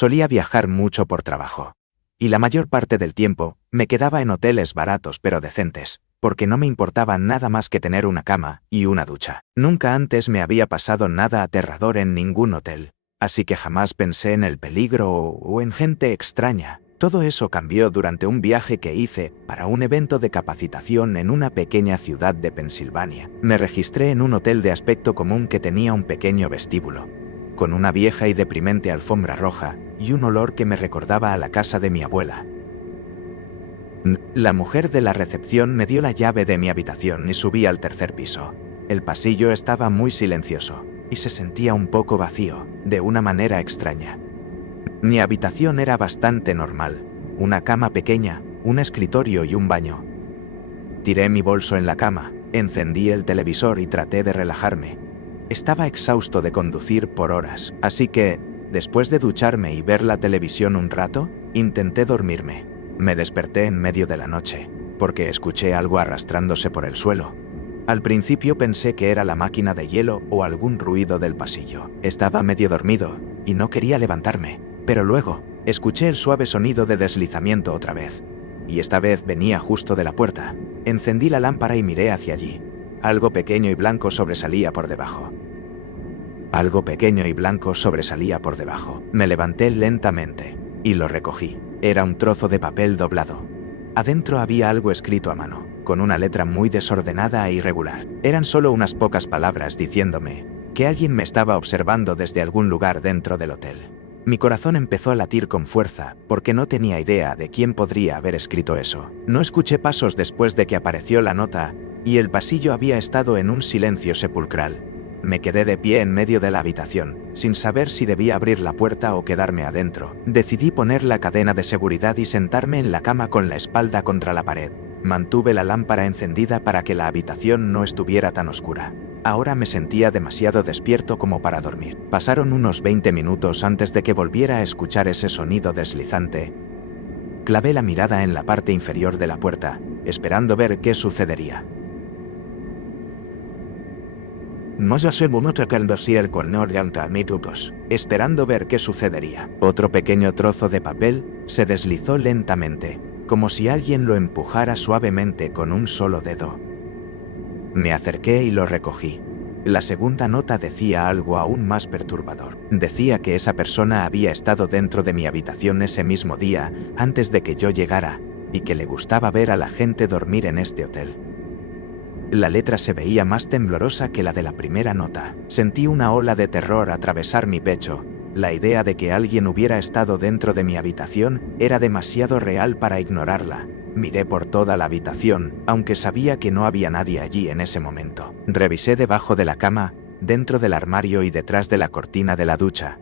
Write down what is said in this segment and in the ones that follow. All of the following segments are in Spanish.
Solía viajar mucho por trabajo. Y la mayor parte del tiempo, me quedaba en hoteles baratos pero decentes, porque no me importaba nada más que tener una cama y una ducha. Nunca antes me había pasado nada aterrador en ningún hotel, así que jamás pensé en el peligro o en gente extraña. Todo eso cambió durante un viaje que hice para un evento de capacitación en una pequeña ciudad de Pensilvania. Me registré en un hotel de aspecto común que tenía un pequeño vestíbulo, con una vieja y deprimente alfombra roja y un olor que me recordaba a la casa de mi abuela. La mujer de la recepción me dio la llave de mi habitación y subí al tercer piso. El pasillo estaba muy silencioso y se sentía un poco vacío, de una manera extraña. Mi habitación era bastante normal, una cama pequeña, un escritorio y un baño. Tiré mi bolso en la cama, encendí el televisor y traté de relajarme. Estaba exhausto de conducir por horas, así que, después de ducharme y ver la televisión un rato, intenté dormirme. Me desperté en medio de la noche, porque escuché algo arrastrándose por el suelo. Al principio pensé que era la máquina de hielo o algún ruido del pasillo. Estaba medio dormido y no quería levantarme, pero luego escuché el suave sonido de deslizamiento otra vez. Y esta vez venía justo de la puerta. Encendí la lámpara y miré hacia allí. Algo pequeño y blanco sobresalía por debajo. Algo pequeño y blanco sobresalía por debajo. Me levanté lentamente y lo recogí. Era un trozo de papel doblado. Adentro había algo escrito a mano, con una letra muy desordenada e irregular. Eran solo unas pocas palabras diciéndome que alguien me estaba observando desde algún lugar dentro del hotel. Mi corazón empezó a latir con fuerza, porque no tenía idea de quién podría haber escrito eso. No escuché pasos después de que apareció la nota, y el pasillo había estado en un silencio sepulcral. Me quedé de pie en medio de la habitación, sin saber si debía abrir la puerta o quedarme adentro. Decidí poner la cadena de seguridad y sentarme en la cama con la espalda contra la pared. Mantuve la lámpara encendida para que la habitación no estuviera tan oscura. Ahora me sentía demasiado despierto como para dormir. Pasaron unos 20 minutos antes de que volviera a escuchar ese sonido deslizante. Clavé la mirada en la parte inferior de la puerta, esperando ver qué sucedería. Esperando ver qué sucedería. Otro pequeño trozo de papel se deslizó lentamente, como si alguien lo empujara suavemente con un solo dedo. Me acerqué y lo recogí. La segunda nota decía algo aún más perturbador. Decía que esa persona había estado dentro de mi habitación ese mismo día, antes de que yo llegara, y que le gustaba ver a la gente dormir en este hotel. La letra se veía más temblorosa que la de la primera nota. Sentí una ola de terror atravesar mi pecho. La idea de que alguien hubiera estado dentro de mi habitación era demasiado real para ignorarla. Miré por toda la habitación, aunque sabía que no había nadie allí en ese momento. Revisé debajo de la cama, dentro del armario y detrás de la cortina de la ducha.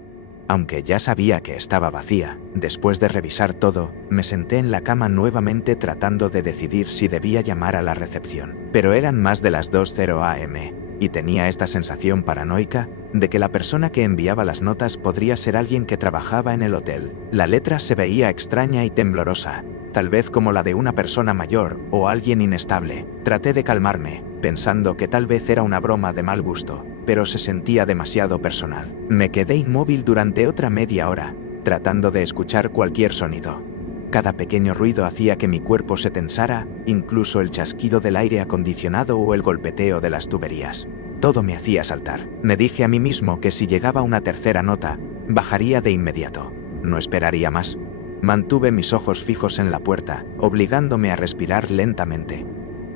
Aunque ya sabía que estaba vacía, después de revisar todo, me senté en la cama nuevamente tratando de decidir si debía llamar a la recepción. Pero eran más de las 2:00 am, y tenía esta sensación paranoica de que la persona que enviaba las notas podría ser alguien que trabajaba en el hotel. La letra se veía extraña y temblorosa, tal vez como la de una persona mayor o alguien inestable. Traté de calmarme, pensando que tal vez era una broma de mal gusto, pero se sentía demasiado personal. Me quedé inmóvil durante otra media hora, tratando de escuchar cualquier sonido. Cada pequeño ruido hacía que mi cuerpo se tensara, incluso el chasquido del aire acondicionado o el golpeteo de las tuberías. Todo me hacía saltar. Me dije a mí mismo que si llegaba una tercera nota, bajaría de inmediato. No esperaría más. Mantuve mis ojos fijos en la puerta, obligándome a respirar lentamente.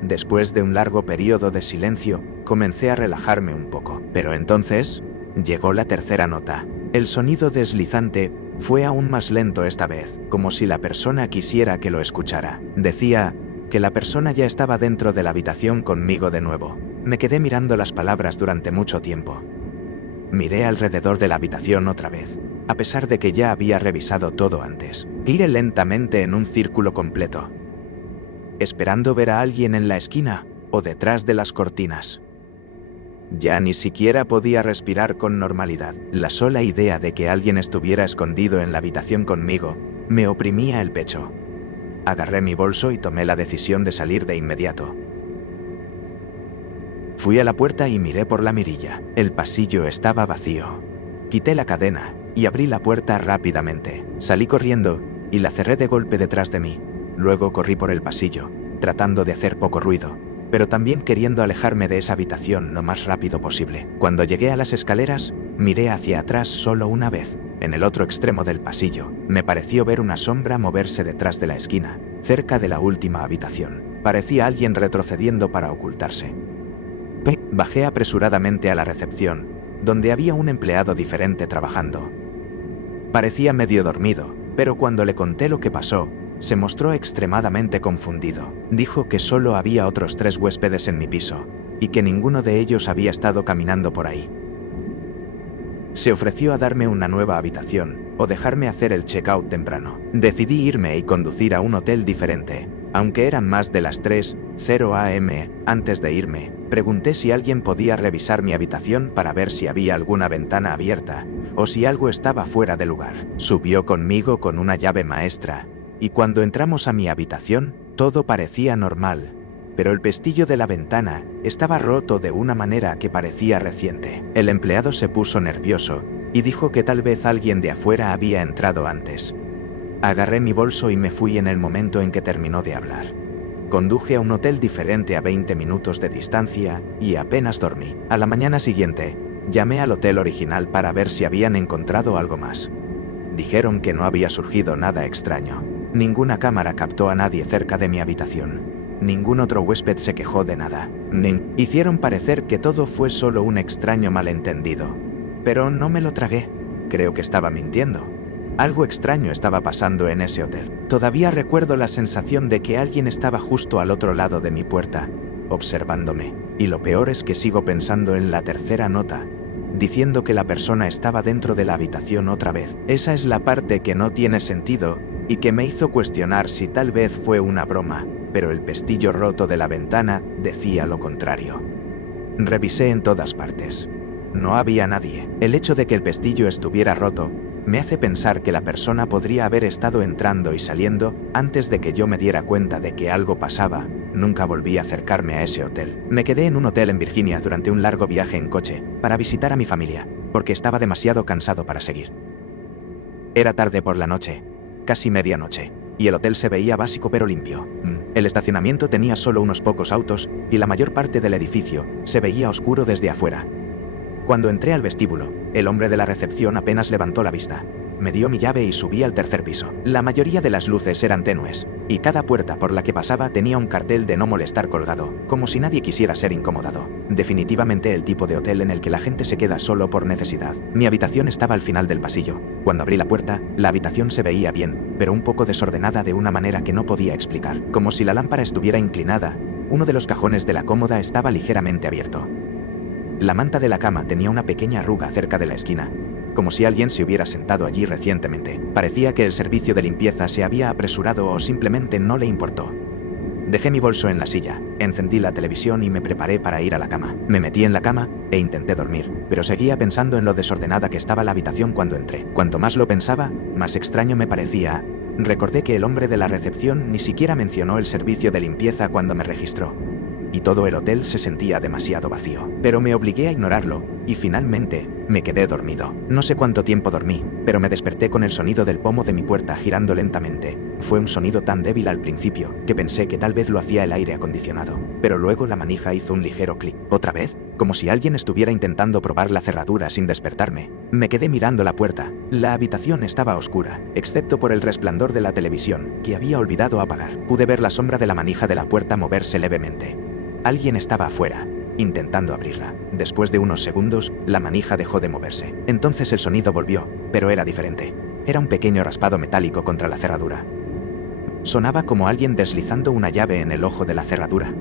Después de un largo periodo de silencio, comencé a relajarme un poco. Pero entonces, llegó la tercera nota. El sonido deslizante fue aún más lento esta vez, como si la persona quisiera que lo escuchara. Decía que la persona ya estaba dentro de la habitación conmigo de nuevo. Me quedé mirando las palabras durante mucho tiempo. Miré alrededor de la habitación otra vez, a pesar de que ya había revisado todo antes. Giré lentamente en un círculo completo, esperando ver a alguien en la esquina o detrás de las cortinas. Ya ni siquiera podía respirar con normalidad. La sola idea de que alguien estuviera escondido en la habitación conmigo me oprimía el pecho. Agarré mi bolso y tomé la decisión de salir de inmediato. Fui a la puerta y miré por la mirilla. El pasillo estaba vacío. Quité la cadena y abrí la puerta rápidamente. Salí corriendo y la cerré de golpe detrás de mí. Luego corrí por el pasillo, tratando de hacer poco ruido, pero también queriendo alejarme de esa habitación lo más rápido posible. Cuando llegué a las escaleras, miré hacia atrás solo una vez. En el otro extremo del pasillo, me pareció ver una sombra moverse detrás de la esquina, cerca de la última habitación. Parecía alguien retrocediendo para ocultarse. Bajé apresuradamente a la recepción, donde había un empleado diferente trabajando. Parecía medio dormido, pero cuando le conté lo que pasó, se mostró extremadamente confundido. Dijo que solo había otros 3 huéspedes en mi piso, y que ninguno de ellos había estado caminando por ahí. Se ofreció a darme una nueva habitación, o dejarme hacer el check-out temprano. Decidí irme y conducir a un hotel diferente. Aunque eran más de las 3:00 am, antes de irme, pregunté si alguien podía revisar mi habitación para ver si había alguna ventana abierta, o si algo estaba fuera de lugar. Subió conmigo con una llave maestra, y cuando entramos a mi habitación, todo parecía normal, pero el pestillo de la ventana estaba roto de una manera que parecía reciente. El empleado se puso nervioso y dijo que tal vez alguien de afuera había entrado antes. Agarré mi bolso y me fui en el momento en que terminó de hablar. Conduje a un hotel diferente a 20 minutos de distancia y apenas dormí. A la mañana siguiente, llamé al hotel original para ver si habían encontrado algo más. Dijeron que no había surgido nada extraño. Ninguna cámara captó a nadie cerca de mi habitación. Ningún otro huésped se quejó de nada. Hicieron parecer que todo fue solo un extraño malentendido. Pero no me lo tragué. Creo que estaba mintiendo. Algo extraño estaba pasando en ese hotel. Todavía recuerdo la sensación de que alguien estaba justo al otro lado de mi puerta, observándome. Y lo peor es que sigo pensando en la tercera nota, diciendo que la persona estaba dentro de la habitación otra vez. Esa es la parte que no tiene sentido y que me hizo cuestionar si tal vez fue una broma, pero el pestillo roto de la ventana decía lo contrario. Revisé en todas partes. No había nadie. El hecho de que el pestillo estuviera roto me hace pensar que la persona podría haber estado entrando y saliendo antes de que yo me diera cuenta de que algo pasaba. Nunca volví a acercarme a ese hotel. Me quedé en un hotel en Virginia durante un largo viaje en coche para visitar a mi familia, porque estaba demasiado cansado para seguir. Era tarde por la noche, casi medianoche, y el hotel se veía básico pero limpio. El estacionamiento tenía solo unos pocos autos y la mayor parte del edificio se veía oscuro desde afuera. Cuando entré al vestíbulo, el hombre de la recepción apenas levantó la vista. Me dio mi llave y subí al tercer piso. La mayoría de las luces eran tenues, y cada puerta por la que pasaba tenía un cartel de no molestar colgado, como si nadie quisiera ser incomodado. Definitivamente el tipo de hotel en el que la gente se queda solo por necesidad. Mi habitación estaba al final del pasillo. Cuando abrí la puerta, la habitación se veía bien, pero un poco desordenada de una manera que no podía explicar. Como si la lámpara estuviera inclinada, uno de los cajones de la cómoda estaba ligeramente abierto. La manta de la cama tenía una pequeña arruga cerca de la esquina, como si alguien se hubiera sentado allí recientemente. Parecía que el servicio de limpieza se había apresurado o simplemente no le importó. Dejé mi bolso en la silla, encendí la televisión y me preparé para ir a la cama. Me metí en la cama e intenté dormir, pero seguía pensando en lo desordenada que estaba la habitación cuando entré. Cuanto más lo pensaba, más extraño me parecía. Recordé que el hombre de la recepción ni siquiera mencionó el servicio de limpieza cuando me registró, y todo el hotel se sentía demasiado vacío. Pero me obligué a ignorarlo, y finalmente, me quedé dormido. No sé cuánto tiempo dormí, pero me desperté con el sonido del pomo de mi puerta girando lentamente. Fue un sonido tan débil al principio, que pensé que tal vez lo hacía el aire acondicionado. Pero luego la manija hizo un ligero clic. ¿Otra vez? Como si alguien estuviera intentando probar la cerradura sin despertarme. Me quedé mirando la puerta. La habitación estaba oscura, excepto por el resplandor de la televisión, que había olvidado apagar. Pude ver la sombra de la manija de la puerta moverse levemente. Alguien estaba afuera, intentando abrirla. Después de unos segundos, la manija dejó de moverse. Entonces el sonido volvió, pero era diferente. Era un pequeño raspado metálico contra la cerradura. Sonaba como alguien deslizando una llave en el ojo de la cerradura.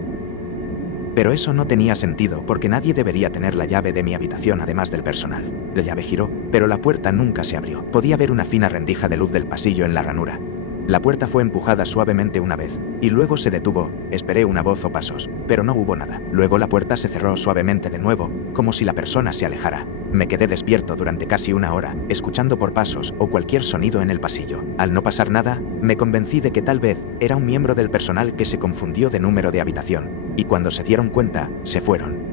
Pero eso no tenía sentido porque nadie debería tener la llave de mi habitación además del personal. La llave giró, pero la puerta nunca se abrió. Podía ver una fina rendija de luz del pasillo en la ranura. La puerta fue empujada suavemente una vez, y luego se detuvo. Esperé una voz o pasos, pero no hubo nada. Luego la puerta se cerró suavemente de nuevo, como si la persona se alejara. Me quedé despierto durante casi una hora, escuchando por pasos o cualquier sonido en el pasillo. Al no pasar nada, me convencí de que tal vez era un miembro del personal que se confundió de número de habitación, y cuando se dieron cuenta, se fueron.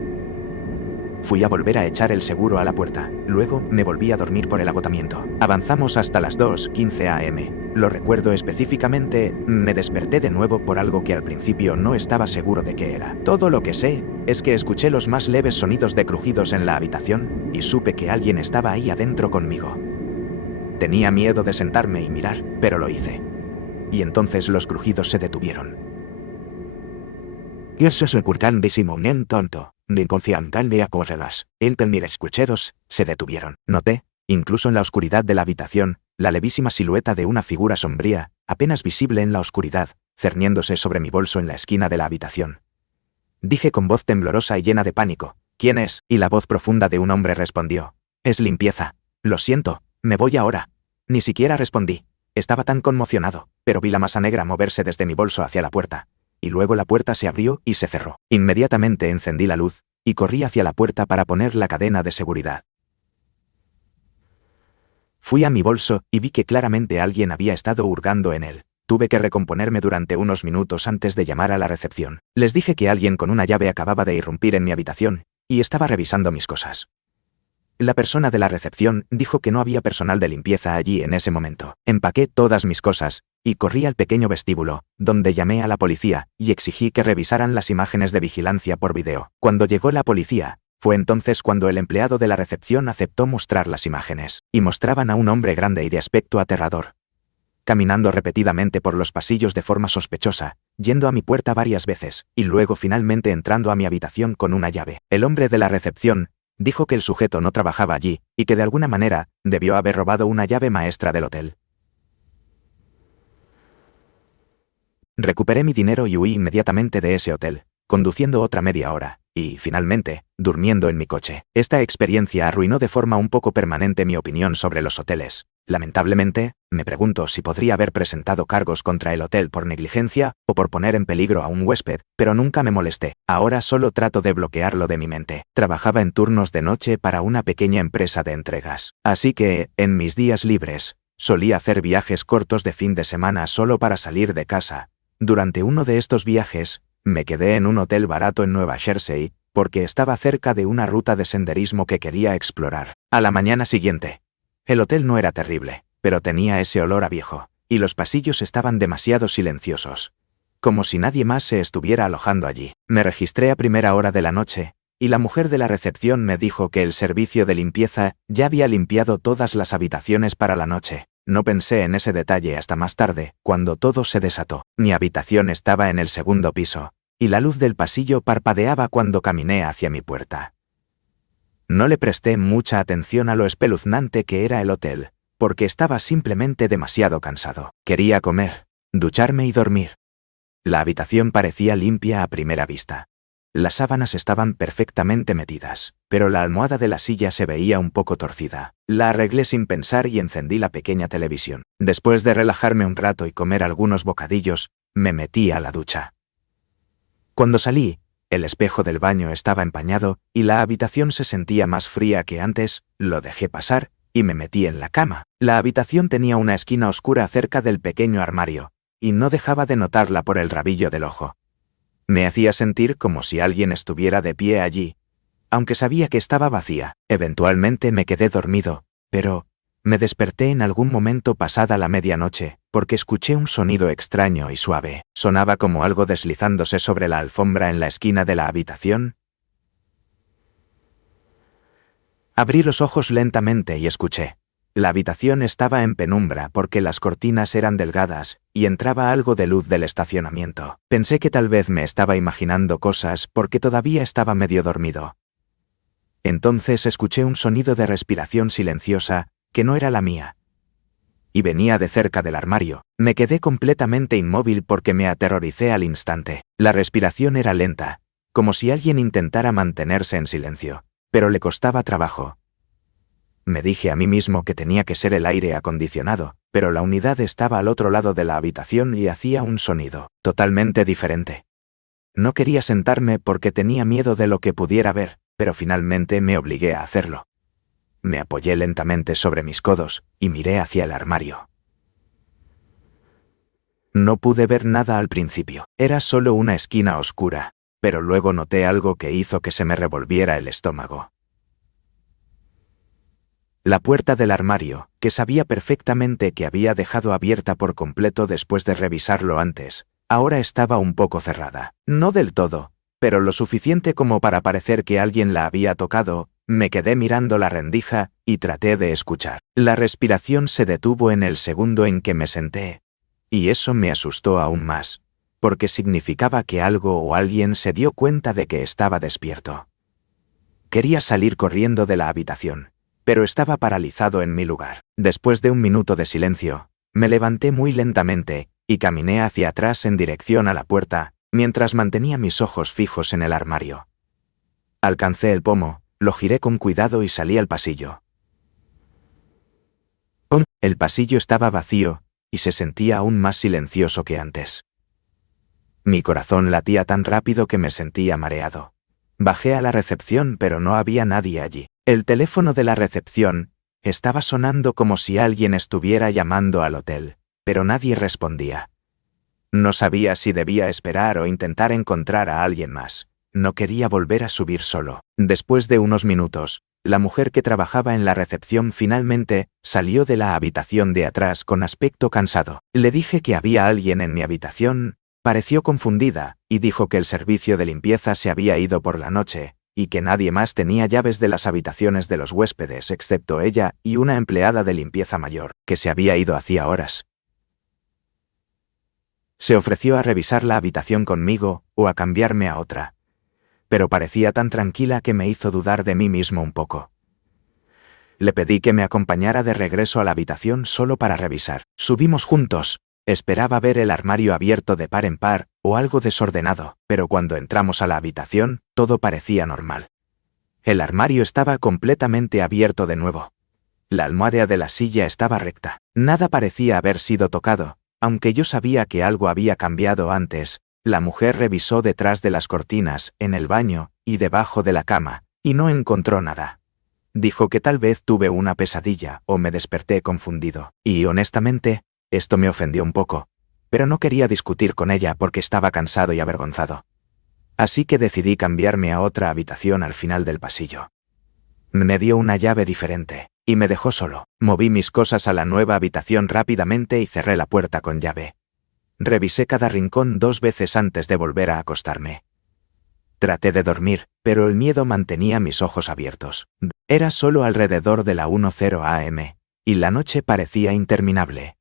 Fui a volver a echar el seguro a la puerta. Luego, me volví a dormir por el agotamiento. Avanzamos hasta las 2:15 am. Lo recuerdo específicamente, me desperté de nuevo por algo que al principio no estaba seguro de qué era. Todo lo que sé es que escuché los más leves sonidos de crujidos en la habitación y supe que alguien estaba ahí adentro conmigo. Tenía miedo de sentarme y mirar, pero lo hice. Y entonces los crujidos se detuvieron. Eso es el curcán de Simón tonto, de inconfiantal de acorrelas. Mis escucheros se detuvieron. Noté, incluso en la oscuridad de la habitación, la levísima silueta de una figura sombría, apenas visible en la oscuridad, cerniéndose sobre mi bolso en la esquina de la habitación. Dije con voz temblorosa y llena de pánico, ¿quién es? Y la voz profunda de un hombre respondió, es limpieza. Lo siento, me voy ahora. Ni siquiera respondí. Estaba tan conmocionado, pero vi la masa negra moverse desde mi bolso hacia la puerta. Y luego la puerta se abrió y se cerró. Inmediatamente encendí la luz, y corrí hacia la puerta para poner la cadena de seguridad. Fui a mi bolso y vi que claramente alguien había estado hurgando en él. Tuve que recomponerme durante unos minutos antes de llamar a la recepción. Les dije que alguien con una llave acababa de irrumpir en mi habitación, y estaba revisando mis cosas. La persona de la recepción dijo que no había personal de limpieza allí en ese momento. Empaqué todas mis cosas, y corrí al pequeño vestíbulo, donde llamé a la policía, y exigí que revisaran las imágenes de vigilancia por video. Cuando llegó la policía, fue entonces cuando el empleado de la recepción aceptó mostrar las imágenes, y mostraban a un hombre grande y de aspecto aterrador, caminando repetidamente por los pasillos de forma sospechosa, yendo a mi puerta varias veces, y luego finalmente entrando a mi habitación con una llave. El hombre de la recepción dijo que el sujeto no trabajaba allí, y que de alguna manera, debió haber robado una llave maestra del hotel. Recuperé mi dinero y huí inmediatamente de ese hotel, conduciendo otra media hora, y, finalmente, durmiendo en mi coche. Esta experiencia arruinó de forma un poco permanente mi opinión sobre los hoteles. Lamentablemente, me pregunto si podría haber presentado cargos contra el hotel por negligencia o por poner en peligro a un huésped, pero nunca me molesté. Ahora solo trato de bloquearlo de mi mente. Trabajaba en turnos de noche para una pequeña empresa de entregas. Así que, en mis días libres, solía hacer viajes cortos de fin de semana solo para salir de casa. Durante uno de estos viajes, me quedé en un hotel barato en Nueva Jersey, porque estaba cerca de una ruta de senderismo que quería explorar. A la mañana siguiente, el hotel no era terrible, pero tenía ese olor a viejo, y los pasillos estaban demasiado silenciosos, como si nadie más se estuviera alojando allí. Me registré a primera hora de la noche, y la mujer de la recepción me dijo que el servicio de limpieza ya había limpiado todas las habitaciones para la noche. No pensé en ese detalle hasta más tarde, cuando todo se desató. Mi habitación estaba en el segundo piso, y la luz del pasillo parpadeaba cuando caminé hacia mi puerta. No le presté mucha atención a lo espeluznante que era el hotel, porque estaba simplemente demasiado cansado. Quería comer, ducharme y dormir. La habitación parecía limpia a primera vista. Las sábanas estaban perfectamente metidas, pero la almohada de la silla se veía un poco torcida. La arreglé sin pensar y encendí la pequeña televisión. Después de relajarme un rato y comer algunos bocadillos, me metí a la ducha. Cuando salí, el espejo del baño estaba empañado y la habitación se sentía más fría que antes. Lo dejé pasar y me metí en la cama. La habitación tenía una esquina oscura cerca del pequeño armario, y no dejaba de notarla por el rabillo del ojo. Me hacía sentir como si alguien estuviera de pie allí, aunque sabía que estaba vacía. Eventualmente me quedé dormido, pero me desperté en algún momento pasada la medianoche, porque escuché un sonido extraño y suave. Sonaba como algo deslizándose sobre la alfombra en la esquina de la habitación. Abrí los ojos lentamente y escuché. La habitación estaba en penumbra porque las cortinas eran delgadas, y entraba algo de luz del estacionamiento. Pensé que tal vez me estaba imaginando cosas porque todavía estaba medio dormido. Entonces escuché un sonido de respiración silenciosa, que no era la mía, y venía de cerca del armario. Me quedé completamente inmóvil porque me aterroricé al instante. La respiración era lenta, como si alguien intentara mantenerse en silencio, pero le costaba trabajo. Me dije a mí mismo que tenía que ser el aire acondicionado, pero la unidad estaba al otro lado de la habitación y hacía un sonido totalmente diferente. No quería sentarme porque tenía miedo de lo que pudiera ver, pero finalmente me obligué a hacerlo. Me apoyé lentamente sobre mis codos y miré hacia el armario. No pude ver nada al principio. Era solo una esquina oscura, pero luego noté algo que hizo que se me revolviera el estómago. La puerta del armario, que sabía perfectamente que había dejado abierta por completo después de revisarlo antes, ahora estaba un poco cerrada. No del todo, pero lo suficiente como para parecer que alguien la había tocado. Me quedé mirando la rendija y traté de escuchar. La respiración se detuvo en el segundo en que me senté, y eso me asustó aún más, porque significaba que algo o alguien se dio cuenta de que estaba despierto. Quería salir corriendo de la habitación, pero estaba paralizado en mi lugar. Después de un minuto de silencio, me levanté muy lentamente y caminé hacia atrás en dirección a la puerta, mientras mantenía mis ojos fijos en el armario. Alcancé el pomo, lo giré con cuidado y salí al pasillo. El pasillo estaba vacío, y se sentía aún más silencioso que antes. Mi corazón latía tan rápido que me sentía mareado. Bajé a la recepción, pero no había nadie allí. El teléfono de la recepción estaba sonando como si alguien estuviera llamando al hotel, pero nadie respondía. No sabía si debía esperar o intentar encontrar a alguien más. No quería volver a subir solo. Después de unos minutos, la mujer que trabajaba en la recepción finalmente salió de la habitación de atrás con aspecto cansado. Le dije que había alguien en mi habitación. Pareció confundida y dijo que el servicio de limpieza se había ido por la noche y que nadie más tenía llaves de las habitaciones de los huéspedes excepto ella y una empleada de limpieza mayor, que se había ido hacía horas. Se ofreció a revisar la habitación conmigo o a cambiarme a otra, pero parecía tan tranquila que me hizo dudar de mí mismo un poco. Le pedí que me acompañara de regreso a la habitación solo para revisar. Subimos juntos. Esperaba ver el armario abierto de par en par o algo desordenado, pero cuando entramos a la habitación, todo parecía normal. El armario estaba completamente abierto de nuevo. La almohada de la silla estaba recta. Nada parecía haber sido tocado, aunque yo sabía que algo había cambiado antes. La mujer revisó detrás de las cortinas, en el baño y debajo de la cama, y no encontró nada. Dijo que tal vez tuve una pesadilla o me desperté confundido. Y honestamente, esto me ofendió un poco, pero no quería discutir con ella porque estaba cansado y avergonzado. Así que decidí cambiarme a otra habitación al final del pasillo. Me dio una llave diferente, y me dejó solo. Moví mis cosas a la nueva habitación rápidamente y cerré la puerta con llave. Revisé cada rincón 2 veces antes de volver a acostarme. Traté de dormir, pero el miedo mantenía mis ojos abiertos. Era solo alrededor de la 1:00 am, y la noche parecía interminable.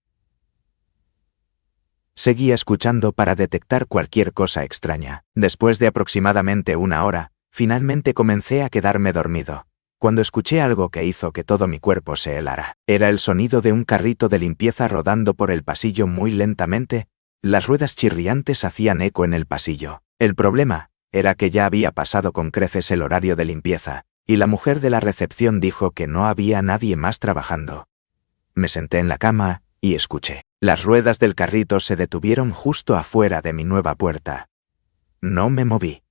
Seguía escuchando para detectar cualquier cosa extraña. Después de aproximadamente 1 hora, finalmente comencé a quedarme dormido, cuando escuché algo que hizo que todo mi cuerpo se helara. Era el sonido de un carrito de limpieza rodando por el pasillo muy lentamente. Las ruedas chirriantes hacían eco en el pasillo. El problema era que ya había pasado con creces el horario de limpieza, y la mujer de la recepción dijo que no había nadie más trabajando. Me senté en la cama y escuché. Las ruedas del carrito se detuvieron justo afuera de mi nueva puerta. No me moví.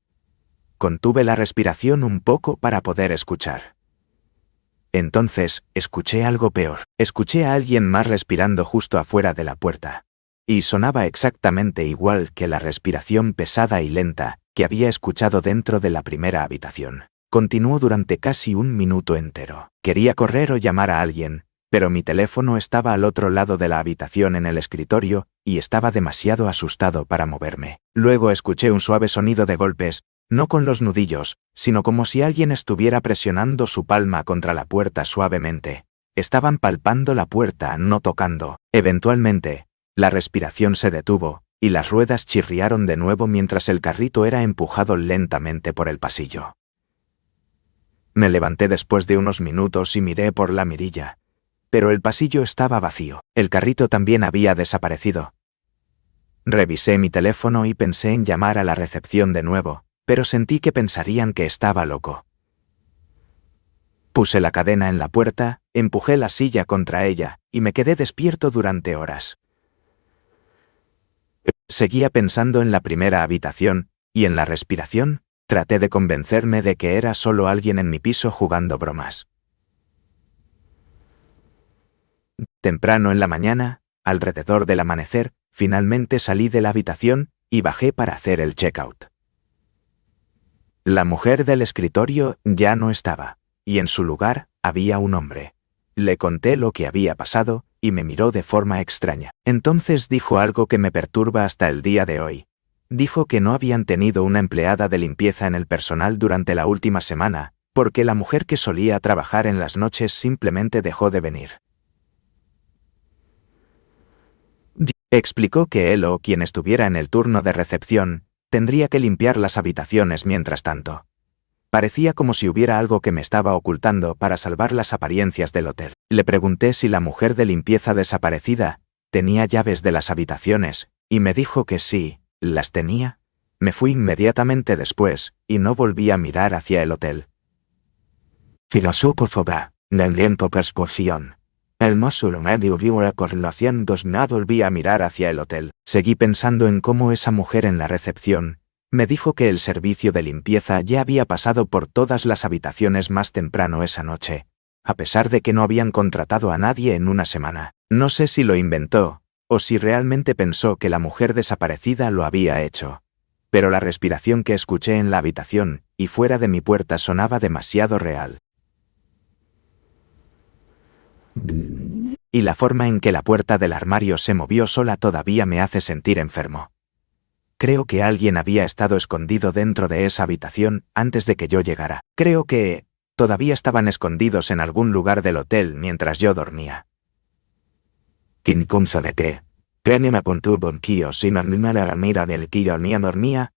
Contuve la respiración un poco para poder escuchar. Entonces, escuché algo peor. Escuché a alguien más respirando justo afuera de la puerta. Y sonaba exactamente igual que la respiración pesada y lenta que había escuchado dentro de la primera habitación. Continuó durante casi 1 minuto entero. Quería correr o llamar a alguien, pero mi teléfono estaba al otro lado de la habitación en el escritorio y estaba demasiado asustado para moverme. Luego escuché un suave sonido de golpes, no con los nudillos, sino como si alguien estuviera presionando su palma contra la puerta suavemente. Estaban palpando la puerta, no tocando. Eventualmente, la respiración se detuvo, y las ruedas chirriaron de nuevo mientras el carrito era empujado lentamente por el pasillo. Me levanté después de unos minutos y miré por la mirilla, pero el pasillo estaba vacío. El carrito también había desaparecido. Revisé mi teléfono y pensé en llamar a la recepción de nuevo, pero sentí que pensarían que estaba loco. Puse la cadena en la puerta, empujé la silla contra ella, y me quedé despierto durante horas. Seguía pensando en la primera habitación, y en la respiración. Traté de convencerme de que era solo alguien en mi piso jugando bromas. Temprano en la mañana, alrededor del amanecer, finalmente salí de la habitación y bajé para hacer el checkout. La mujer del escritorio ya no estaba, y en su lugar había un hombre. Le conté lo que había pasado, y me miró de forma extraña. Entonces dijo algo que me perturba hasta el día de hoy. Dijo que no habían tenido una empleada de limpieza en el personal durante la última semana, porque la mujer que solía trabajar en las noches simplemente dejó de venir. Explicó que él o quien estuviera en el turno de recepción tendría que limpiar las habitaciones mientras tanto. Parecía como si hubiera algo que me estaba ocultando para salvar las apariencias del hotel. Le pregunté si la mujer de limpieza desaparecida tenía llaves de las habitaciones, y me dijo que sí, las tenía. Me fui inmediatamente después, y no volví a mirar hacia el hotel. Filósofo del tiempo perspección. El módulo medio vio la correlación dos no volví a mirar hacia el hotel. Seguí pensando en cómo esa mujer en la recepción me dijo que el servicio de limpieza ya había pasado por todas las habitaciones más temprano esa noche, a pesar de que no habían contratado a nadie en una semana. No sé si lo inventó, o si realmente pensó que la mujer desaparecida lo había hecho. Pero la respiración que escuché en la habitación y fuera de mi puerta sonaba demasiado real. Y la forma en que la puerta del armario se movió sola todavía me hace sentir enfermo. Creo que alguien había estado escondido dentro de esa habitación antes de que yo llegara. Creo que todavía estaban escondidos en algún lugar del hotel mientras yo dormía. ¿Quién sabe qué? Créeme me apuntó bonquillo sin animar a la mira del que yo dormía,